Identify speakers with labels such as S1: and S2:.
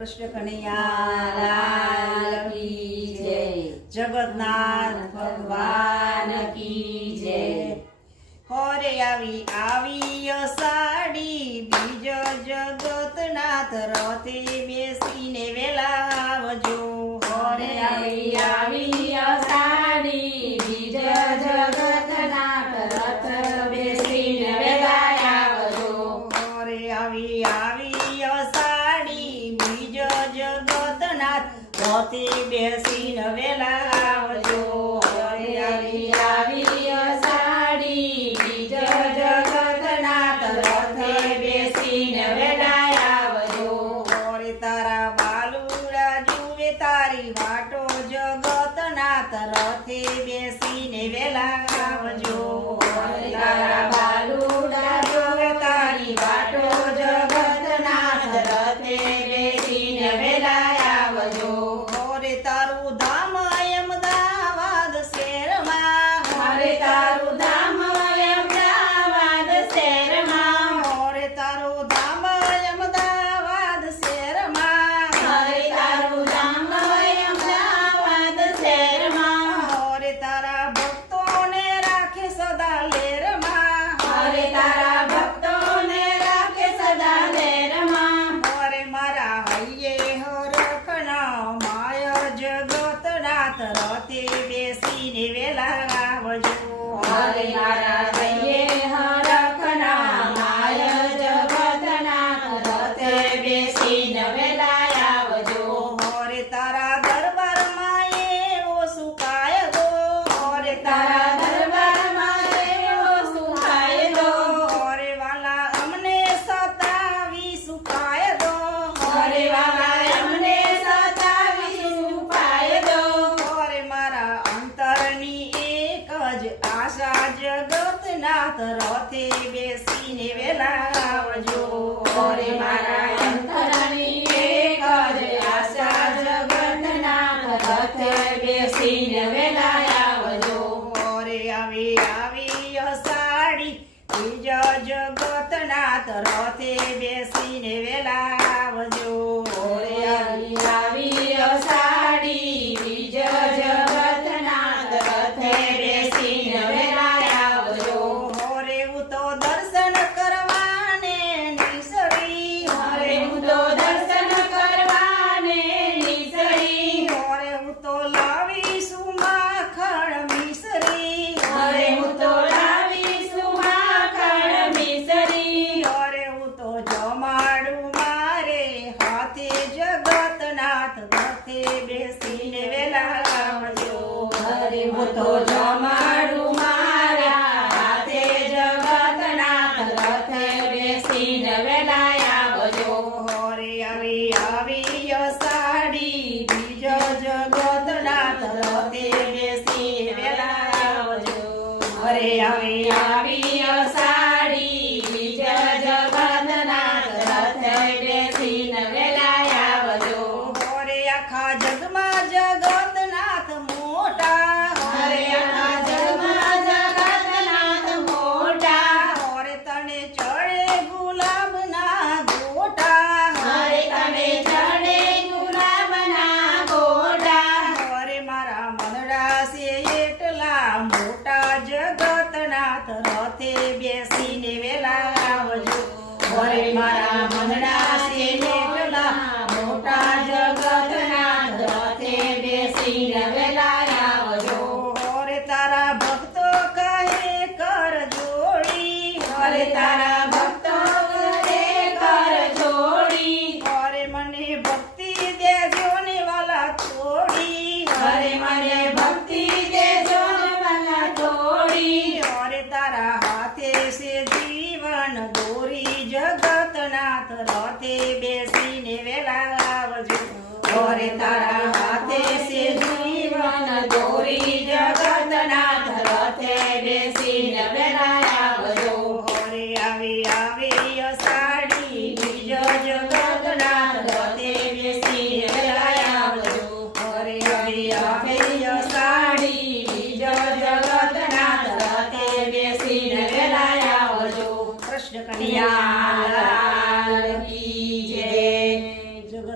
S1: કૃષ્ણ કનૈયાલાલ કી જય જગન્નાથ ભગવાન કી જય. હોરે આવી આવી સાડી બીજ જગતનાથ રથે બેસીને વેલા આવજો
S2: હોરે આવી આવી મોતી બેસી નવેલા આવજો.
S1: આવી આવી અસાડી બીજ જગતના તરફે બેસી નવેલા આવજો. તારા બાલુડા જુએ તારી વાટો જગતના તરફે બેસીને વેલા
S2: હરતે બેસીને
S1: વેલા આવજો.
S2: હરે મારા હૈયે હરા
S1: પાતરથી બેસીને વેલાવજો
S2: રે મારા અંતરની એક જ આશા જગતના પથ બેસીને વેલાવજો
S1: રે આવી આવી અષાઢી બીજ જગતના તરફે બેસીને વેલા વેલા આવજો.
S2: ભોલે મારા સાથે બેસી